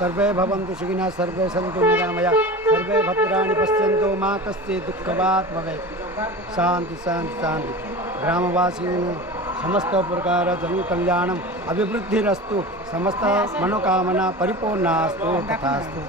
सर्वे भवन्तु सुखिनः सर्वे सन्तु निरामया सर्वे भद्राणि पश्यन्तु मा कश्चित् दुःखभाग् भवेत्। शांति शांति शांति। ग्रामवासियों समस्त प्रकार जन कल्याणम अभिवृद्धिरस्तु समस्त मनोकामना परिपूर्णास्तु तथास्तु।